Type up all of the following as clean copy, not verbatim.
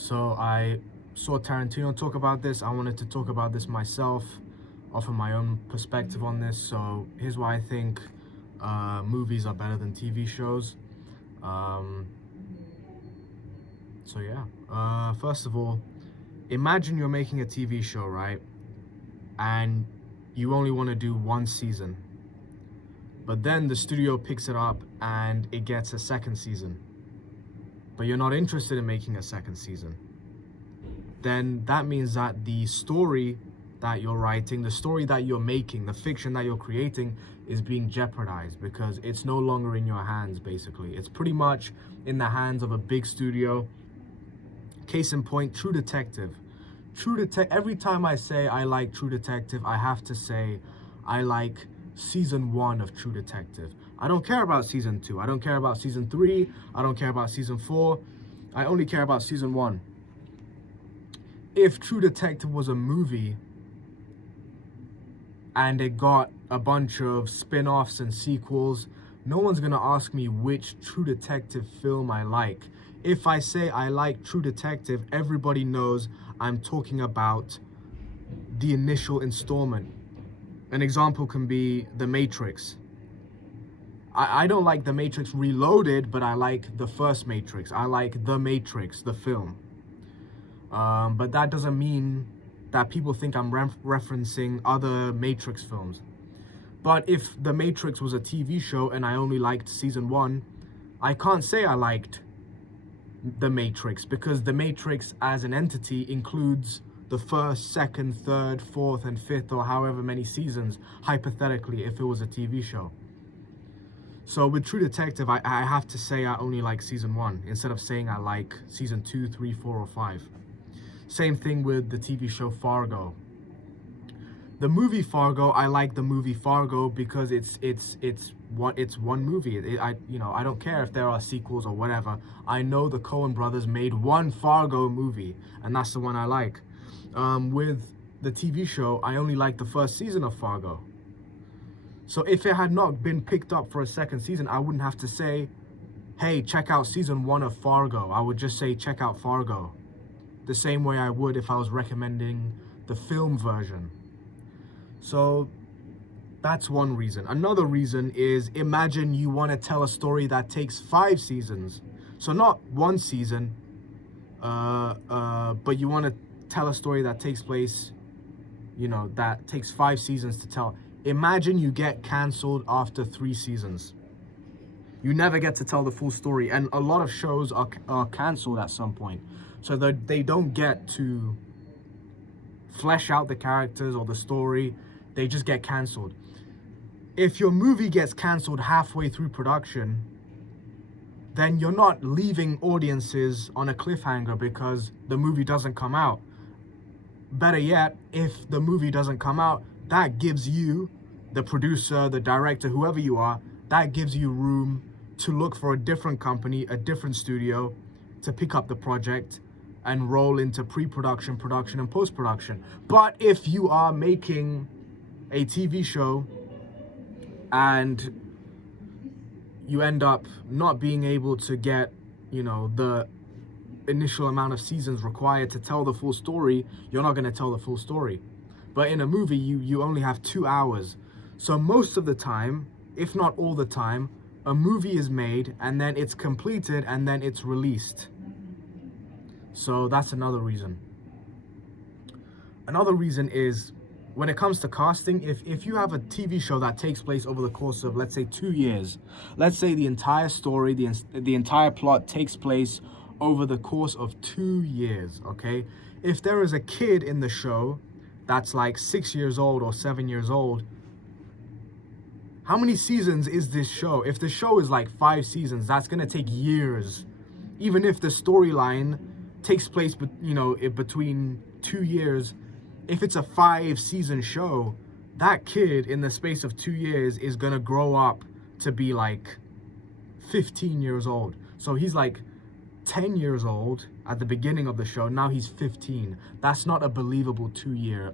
So I saw Tarantino talk about this. I wanted to talk about this myself, offer my own perspective on this. So here's why I think movies are better than TV shows. Um, so yeah, first of all, imagine you're making a TV show, right? And you only want to do one season. But then the studio picks it up and it gets a second season. But you're not interested in making a second season. Then that means that the story that you're writing, the story that you're making, the fiction that you're creating is being jeopardized because it's no longer in your hands, basically. It's pretty much in the hands of a big studio. Case in point, True Detective. Every time I say I like True Detective, I have to say I like season 1 of True Detective. I don't care about season 2. I don't care about season 3. I don't care about season 4. I only care about season 1. If True Detective was a movie and it got a bunch of spin-offs and sequels, no one's gonna ask me which True Detective film I like. If I say I like True Detective, everybody knows I'm talking about the initial installment. An example can be The Matrix. I don't like The Matrix Reloaded, but I like the first Matrix. I like The Matrix, the film. But that doesn't mean that people think I'm referencing other Matrix films. But if The Matrix was a TV show and I only liked season 1, I can't say I liked The Matrix because The Matrix as an entity includes the first, second, third, fourth, and fifth, or however many seasons, hypothetically, if it was a TV show. So with True Detective, I have to say I only like season 1 instead of saying I like season 2, 3, 4, or 5. Same thing with the TV show Fargo. The movie Fargo, I like the movie Fargo because it's one movie. I don't care if there are sequels or whatever. I know the Coen brothers made one Fargo movie, and that's the one I like. With the TV show, I only like the first season of Fargo. So if it had not been picked up for a second season, I wouldn't have to say, hey, check out season 1 of Fargo. I would just say, check out Fargo. The same way I would if I was recommending the film version. So that's one reason. Another reason is, imagine you want to tell a story that takes 5 seasons. So not one season, but you want to tell a story that takes place, that takes 5 seasons to tell. Imagine you get canceled after 3 seasons. You never get to tell the full story, and a lot of shows are canceled at some point. So they don't get to flesh out the characters or the story. They just get canceled. If your movie gets canceled halfway through production, then you're not leaving audiences on a cliffhanger because the movie doesn't come out. Better yet, if the movie doesn't come out, that gives you, the producer, the director, whoever you are, that gives you room to look for a different company, a different studio, to pick up the project and roll into pre-production, production, and post-production. But if you are making a TV show and you end up not being able to get, the initial amount of seasons required to tell the full story, you're not going to tell the full story. But in a movie, you only have 2 hours. So most of the time, if not all the time, a movie is made and then it's completed and then it's released. So that's another reason. Another reason is, when it comes to casting, if you have a TV show that takes place over the course of, let's say, 2 years, let's say the entire story, the entire plot takes place over the course of 2 years, okay? If there is a kid in the show that's like 6 years old or 7 years old, how many seasons is this show? If the show is like 5 seasons, that's gonna take years. Even if the storyline takes place, between 2 years, if it's a 5-season show, that kid in the space of 2 years is gonna grow up to be like 15 years old. So he's like 10 years old at the beginning of the show. Now he's 15. That's not a believable 2-year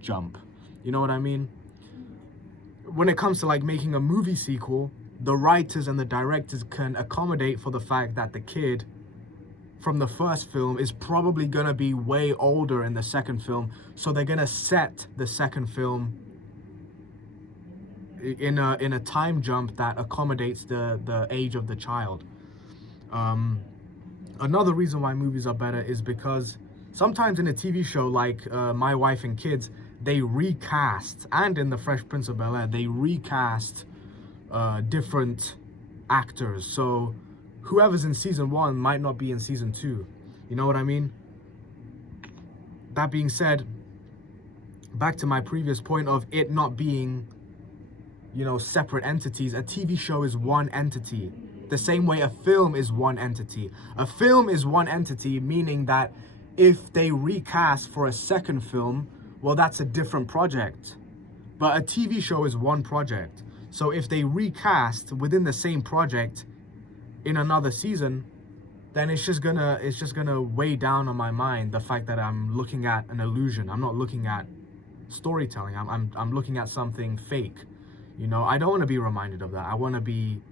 jump. You know what I mean? When it comes to like making a movie sequel, the writers and the directors can accommodate for the fact that the kid from the first film is probably gonna be way older in the second film, so they're gonna set the second film in a time jump that accommodates the age of the child. Another reason why movies are better is because sometimes in a TV show like My Wife and Kids, they recast, and in The Fresh Prince of Bel-Air, they recast different actors. So whoever's in season 1 might not be in season 2. You know what I mean? That being said, back to my previous point of it not being, you know, separate entities. A TV show is one entity. The same way a film is one entity. A film is one entity, meaning that if they recast for a second film, well, that's a different project. But a TV show is one project. So if they recast within the same project in another season, then it's just gonna weigh down on my mind the fact that I'm looking at an illusion. I'm not looking at storytelling. I'm looking at something fake. You know, I don't want to be reminded of that. I want to be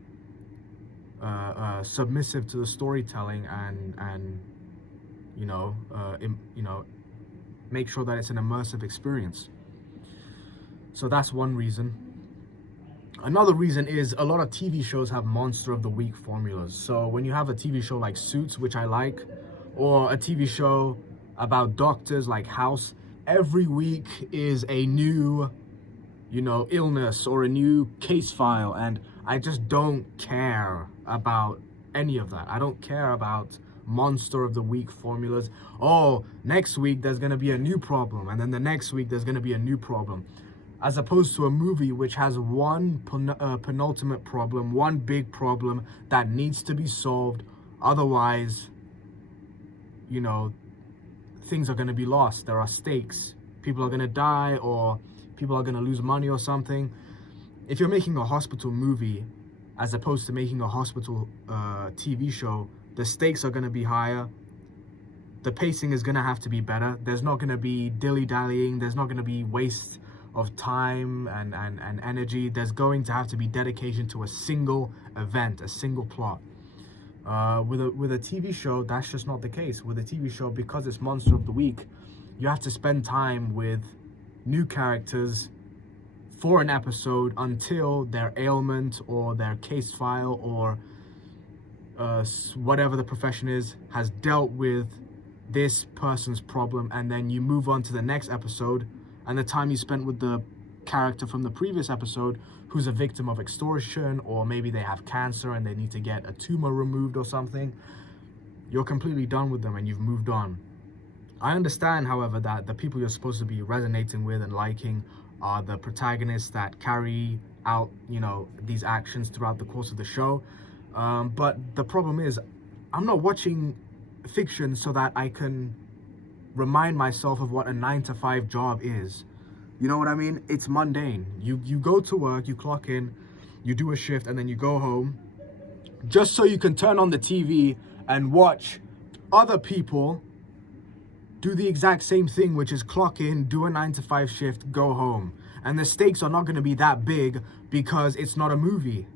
submissive to the storytelling and you know, make sure that it's an immersive experience. So that's one reason. Another reason is a lot of TV shows have monster of the week formulas. So when you have a TV show like Suits, which I like, or a TV show about doctors like House, every week is a new, you know, illness or a new case file, and I just don't care about any of that. I don't care about monster of the week formulas. Oh, next week there's gonna be a new problem, and then the next week there's gonna be a new problem. As opposed to a movie which has one penultimate problem, one big problem that needs to be solved. Otherwise, you know, things are going to be lost. There are stakes. People are going to die, or people are going to lose money or something. If you're making a hospital movie, as opposed to making a hospital TV show, the stakes are going to be higher. The pacing is going to have to be better. There's not going to be dilly-dallying. There's not going to be waste of time and energy. There's going to have to be dedication to a single event, a single plot. With a TV show, that's just not the case. With a TV show, because it's monster of the week, you have to spend time with new characters for an episode until their ailment or their case file or whatever the profession is has dealt with this person's problem, and then you move on to the next episode. And the time you spent with the character from the previous episode who's a victim of extortion, or maybe they have cancer and they need to get a tumor removed or something, you're completely done with them and you've moved on. I understand, however, that the people you're supposed to be resonating with and liking are the protagonists that carry out, you know, these actions throughout the course of the show. But the problem is, I'm not watching fiction so that I can remind myself of what a 9-to-5 job is. You know what I mean? It's mundane. You go to work, you clock in, you do a shift, and then you go home just so you can turn on the TV and watch other people do the exact same thing, which is clock in, do a 9-to-5 shift, go home. And the stakes are not going to be that big because it's not a movie.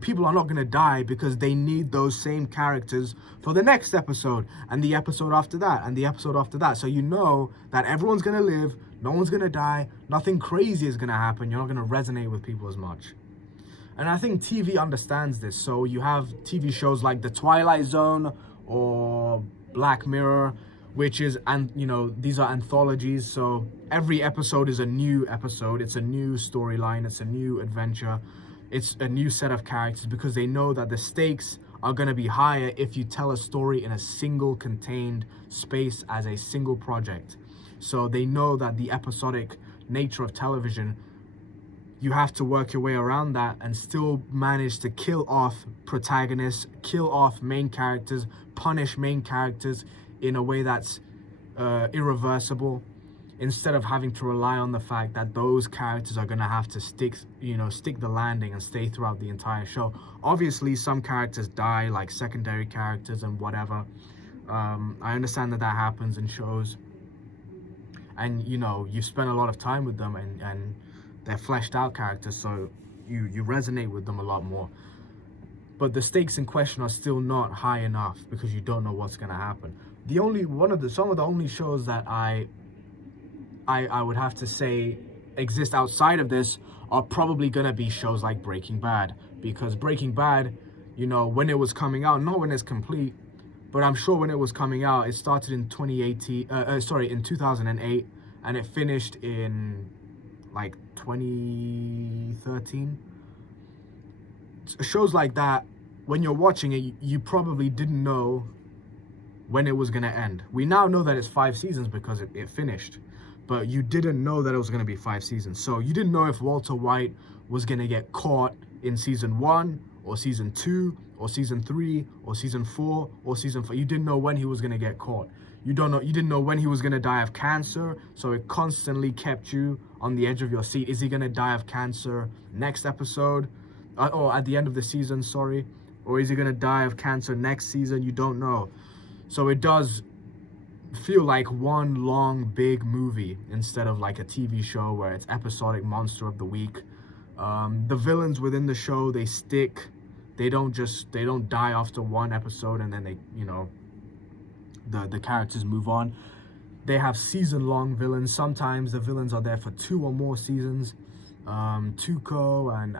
People are not going to die because they need those same characters for the next episode and the episode after that and the episode after that. So you know that everyone's going to live, no one's going to die, nothing crazy is going to happen. You're not going to resonate with people as much. And I think TV understands this. So you have TV shows like The Twilight Zone or Black Mirror, which is, and you know, these are anthologies. So every episode is a new episode. It's a new storyline. It's a new adventure. It's a new set of characters because they know that the stakes are going to be higher if you tell a story in a single contained space as a single project. So they know that the episodic nature of television, you have to work your way around that and still manage to kill off protagonists, kill off main characters, punish main characters in a way that's irreversible, instead of having to rely on the fact that those characters are going to have to stick the landing and stay throughout the entire show. Obviously, some characters die, like secondary characters and whatever. I understand that happens in shows. And, you know, you spend a lot of time with them and they're fleshed out characters, so you resonate with them a lot more. but the stakes in question are still not high enough because you don't know what's gonna happen. Some of the only shows that I would have to say exist outside of this are probably gonna be shows like Breaking Bad, because Breaking Bad, when it was coming out, not when it's complete, but I'm sure when it was coming out, it started in 2008, and it finished in like 2013. Shows like that, when you're watching it, you probably didn't know when it was gonna end. We now know that it's 5 seasons because it finished, but you didn't know that it was gonna be 5 seasons. So you didn't know if Walter White was gonna get caught in season 1 or season 2 or season 3 or season 4 or season 5. You didn't know when he was gonna get caught. You didn't know when he was gonna die of cancer, so it constantly kept you on the edge of your seat. Is he gonna die of cancer next episode? Or at the end of the season, sorry. Or is he gonna die of cancer next season? You don't know. So it does feel like one long big movie instead of like a TV show where it's episodic monster of the week. The villains within the show, they stick. They don't die after one episode and then the characters move on. They have season-long villains. Sometimes the villains are there for 2 or more seasons. Tuco and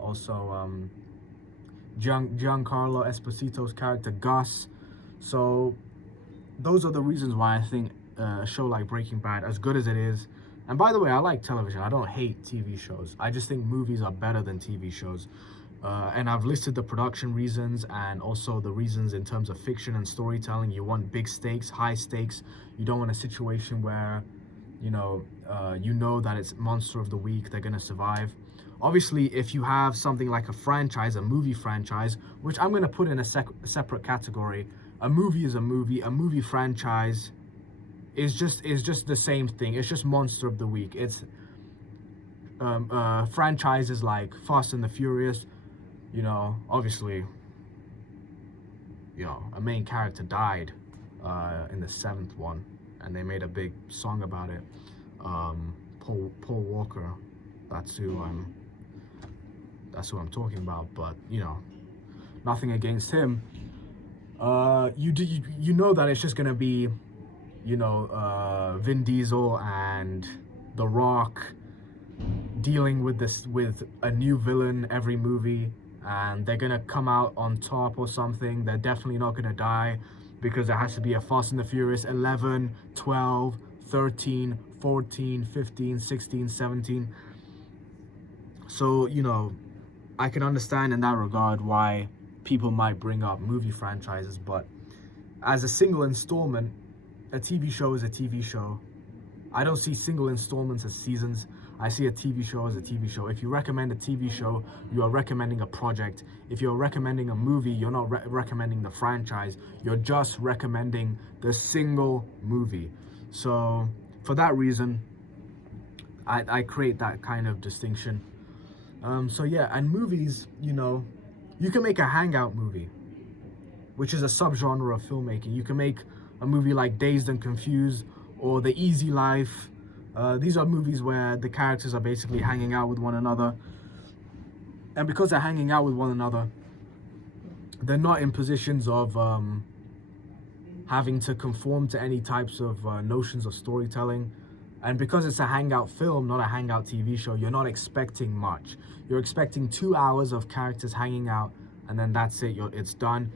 also Giancarlo Esposito's character Gus. So those are the reasons why I think a show like Breaking Bad, as good as it is, and by the way, I like television. I don't hate TV shows. I just think movies are better than TV shows. And I've listed the production reasons and also the reasons in terms of fiction and storytelling. You want big stakes, high stakes. You don't want a situation where you know that it's monster of the week, they're gonna survive. Obviously, if you have something like a franchise, a movie franchise, which I'm gonna put in a separate category. A movie is a movie. A movie franchise is just the same thing. It's just monster of the week. It's franchises like Fast and the Furious. Obviously, a main character died in the 7th one, and they made a big song about it. Paul Walker, that's who I'm talking about. But nothing against him. You know that it's just gonna be, Vin Diesel and The Rock dealing with a new villain every movie, and they're gonna come out on top or something. They're definitely not gonna die because there has to be a Fast and the Furious 11, 12, 13, 14, 15, 16, 17. So, I can understand in that regard why people might bring up movie franchises, but as a single installment, a TV show is a TV show. I don't see single installments as seasons. I see a TV show as a TV show. If you recommend a TV show, you are recommending a project. If you're recommending a movie, you're not recommending the franchise. You're just recommending the single movie. So for that reason, I create that kind of distinction. So yeah, and movies, you can make a hangout movie, which is a subgenre of filmmaking. You can make a movie like Dazed and Confused or The Easy Life. These are movies where the characters are basically hanging out with one another. And because they're hanging out with one another, they're not in positions of having to conform to any types of notions of storytelling. And because it's a hangout film, not a hangout TV show, you're not expecting much. You're expecting 2 hours of characters hanging out, and then that's it. It's done.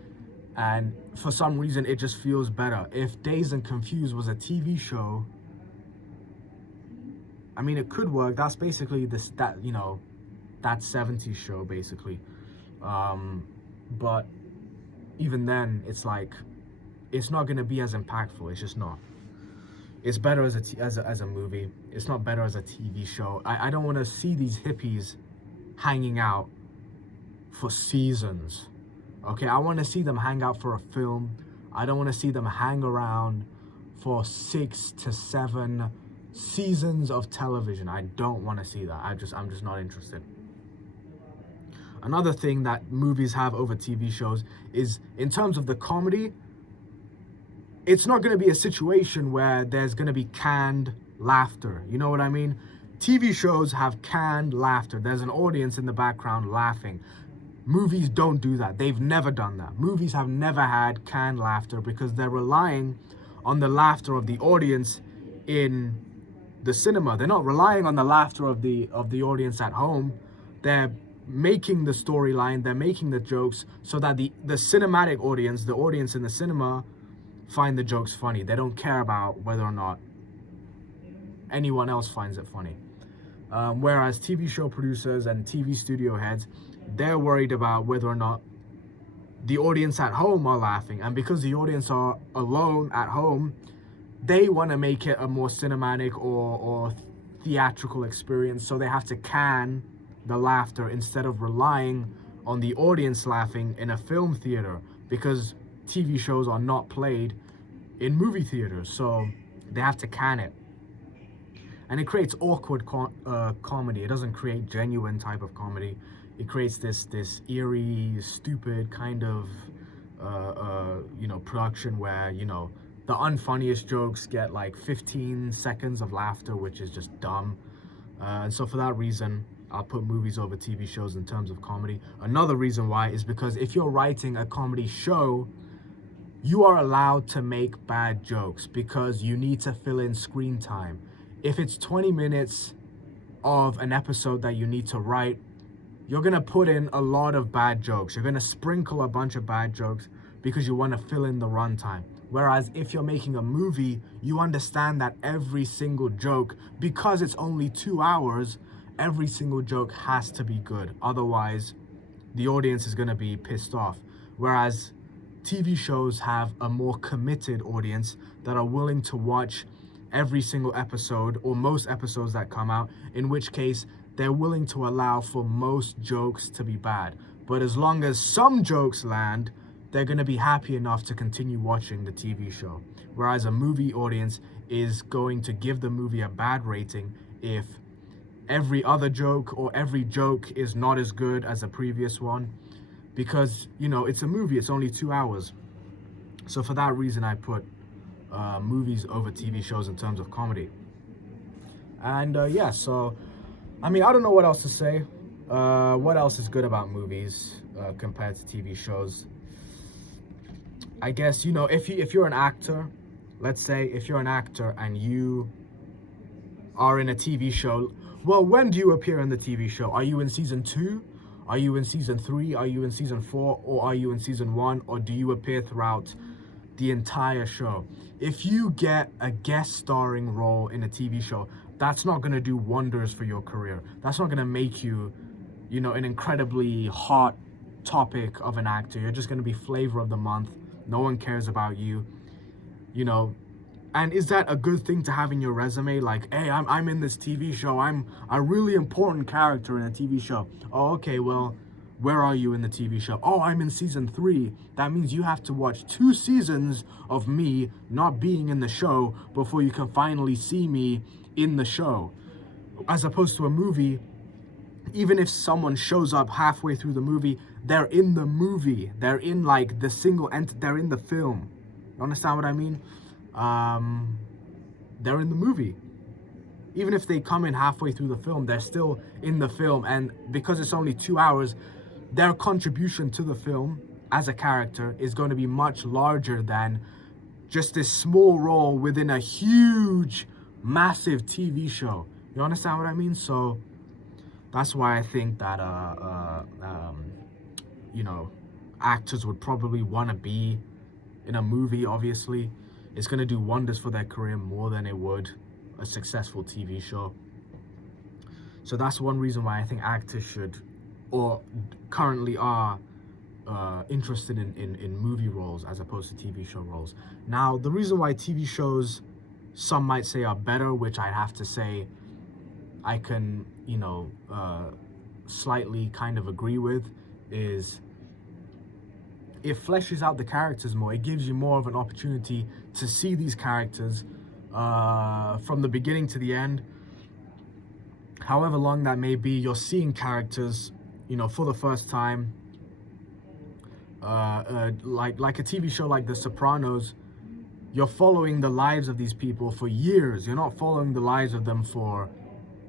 And for some reason, it just feels better. If Dazed and Confused was a TV show, I mean, it could work. That's basically that 70s show, basically. But even then, it's like, it's not going to be as impactful. It's just not. It's better as a movie. It's not better as a TV show. I don't want to see these hippies hanging out for seasons. Okay, I want to see them hang out for a film. I don't want to see them hang around for 6 to 7 seasons of television. I don't want to see that. I'm just not interested. Another thing that movies have over TV shows is, in terms of the comedy, it's not going to be a situation where there's going to be canned laughter. You know what I mean? TV shows have canned laughter. There's an audience in the background laughing. Movies don't do that. They've never done that. Movies have never had canned laughter because they're relying on the laughter of the audience in the cinema. They're not relying on the laughter of the audience at home. They're making the storyline, they're making the jokes so that the cinematic audience, the audience in the cinema, find the jokes funny. They don't care about whether or not anyone else finds it funny. Whereas TV show producers and TV studio heads, they're worried about whether or not the audience at home are laughing. And because the audience are alone at home, they want to make it a more cinematic or theatrical experience. So they have to can the laughter instead of relying on the audience laughing in a film theater, because TV shows are not played in movie theaters. So they have to can it. And it creates awkward comedy. It doesn't create genuine type of comedy. It creates this eerie, stupid kind of production where the unfunniest jokes get like 15 seconds of laughter, which is just dumb. And so for that reason, I'll put movies over TV shows in terms of comedy. Another reason why is because if you're writing a comedy show, you are allowed to make bad jokes because you need to fill in screen time. If it's 20 minutes of an episode that you need to write, you're going to put in a lot of bad jokes. You're going to sprinkle a bunch of bad jokes because you want to fill in the runtime. Whereas if you're making a movie, you understand that every single joke, because it's only 2 hours, every single joke has to be good. Otherwise, the audience is going to be pissed off. Whereas TV shows have a more committed audience that are willing to watch every single episode or most episodes that come out, in which case they're willing to allow for most jokes to be bad. But as long as some jokes land, they're going to be happy enough to continue watching the TV show. Whereas a movie audience is going to give the movie a bad rating if every other joke or every joke is not as good as a previous one, because it's a movie, it's only 2 hours. So for that reason, I put movies over TV shows in terms of comedy. And so I don't know what else to say. What else is good about movies compared to TV shows? I guess if you're an actor, let's say if you're an actor and you are in a TV show, well, when do you appear in the TV show? Are you in season 2? Are you in season 3? Are you in season 4? Or are you in season 1? Or do you appear throughout the entire show? If you get a guest starring role in a TV show, that's not going to do wonders for your career. That's not going to make you, an incredibly hot topic of an actor. You're just going to be flavor of the month. No one cares about you, And is that a good thing to have in your resume? Like, hey, I'm in this TV show. I'm a really important character in a TV show. Oh, okay, well, where are you in the TV show? Oh, I'm in season 3. That means you have to watch 2 seasons of me not being in the show before you can finally see me in the show. As opposed to a movie, even if someone shows up halfway through the movie, they're in the movie. They're in like the they're in the film. You understand what I mean? They're in the movie. Even if they come in halfway through the film, they're still in the film. And because it's only 2 hours, their contribution to the film as a character is going to be much larger than just this small role within a huge, massive TV show. You understand what I mean? So that's why I think that actors would probably want to be in a movie. Obviously, it's going to do wonders for their career more than it would a successful TV show. So that's one reason why I think actors should, or currently are, interested in movie roles as opposed to TV show roles. Now, the reason why TV shows, some might say, are better, which I'd have to say I can, slightly kind of agree with, is it fleshes out the characters more. It gives you more of an opportunity to see these characters from the beginning to the end. However long that may be, you're seeing characters, for the first time. Like a TV show like The Sopranos, you're following the lives of these people for years. You're not following the lives of them for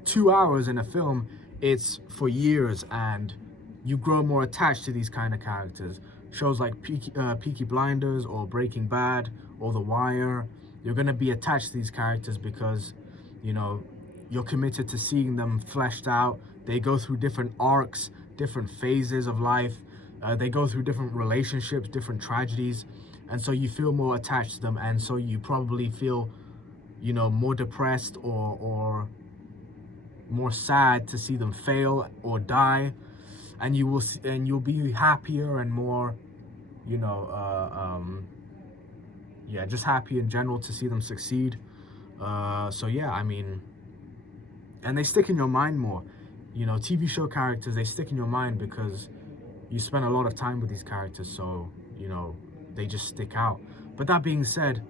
2 hours in a film. It's for years, and you grow more attached to these kind of characters. Shows like Peaky Blinders or Breaking Bad or The Wire, you're going to be attached to these characters because, you know, you're committed to seeing them fleshed out. They go through different arcs, different phases of life. They go through different relationships, different tragedies. And so you feel more attached to them. And so you probably feel, you know, more depressed or more sad to see them fail or die. And you'll be happier and more, you know, yeah, just happy in general to see them succeed. So yeah, I mean, and they stick in your mind more. You know, TV show characters, they stick in your mind because you spend a lot of time with these characters, so, you know, they just stick out. But that being said,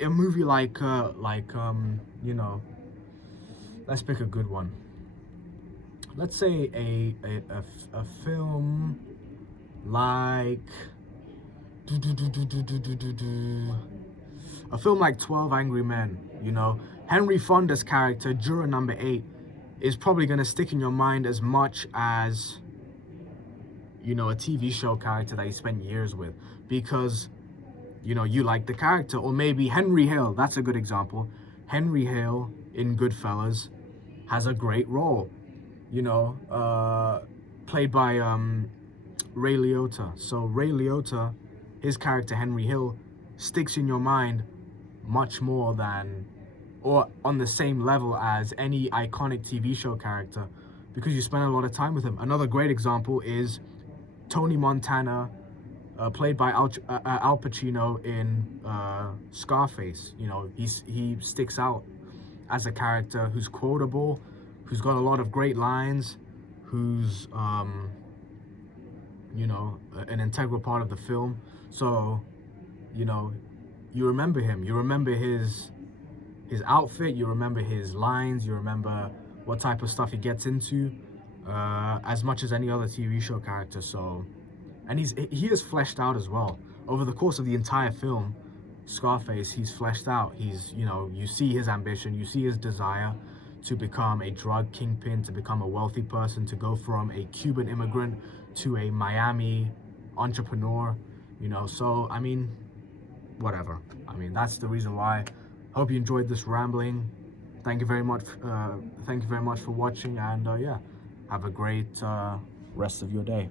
a movie like you know, let's pick a good one. Let's say a film like a film like 12 Angry Men. You know, Henry Fonda's character, Juror Number 8, is probably going to stick in your mind as much as, you know, a TV show character that you spent years with, because, you know, you like the character. Or maybe Henry Hill, that's a good example. Henry Hill in Goodfellas has a great role, you know, played by Ray Liotta. So Ray Liotta, his character Henry Hill, sticks in your mind much more than, or on the same level as, any iconic TV show character, because you spend a lot of time with him. Another great example is Tony Montana, played by Al Pacino in Scarface. You know, he sticks out as a character who's quotable, who's got a lot of great lines, who's you know, an integral part of the film. So, you know, you remember him, you remember his outfit, you remember his lines, you remember what type of stuff he gets into, as much as any other TV show character. So, and he is fleshed out as well over the course of the entire film. Scarface, he's fleshed out. He's, you know, you see his ambition, you see his desire to become a drug kingpin, to become a wealthy person, to go from a Cuban immigrant to a Miami entrepreneur, you know. So, I mean, whatever. I mean, that's the reason why. Hope you enjoyed this rambling. Thank you very much. Thank you very much for watching, and yeah, have a great rest of your day.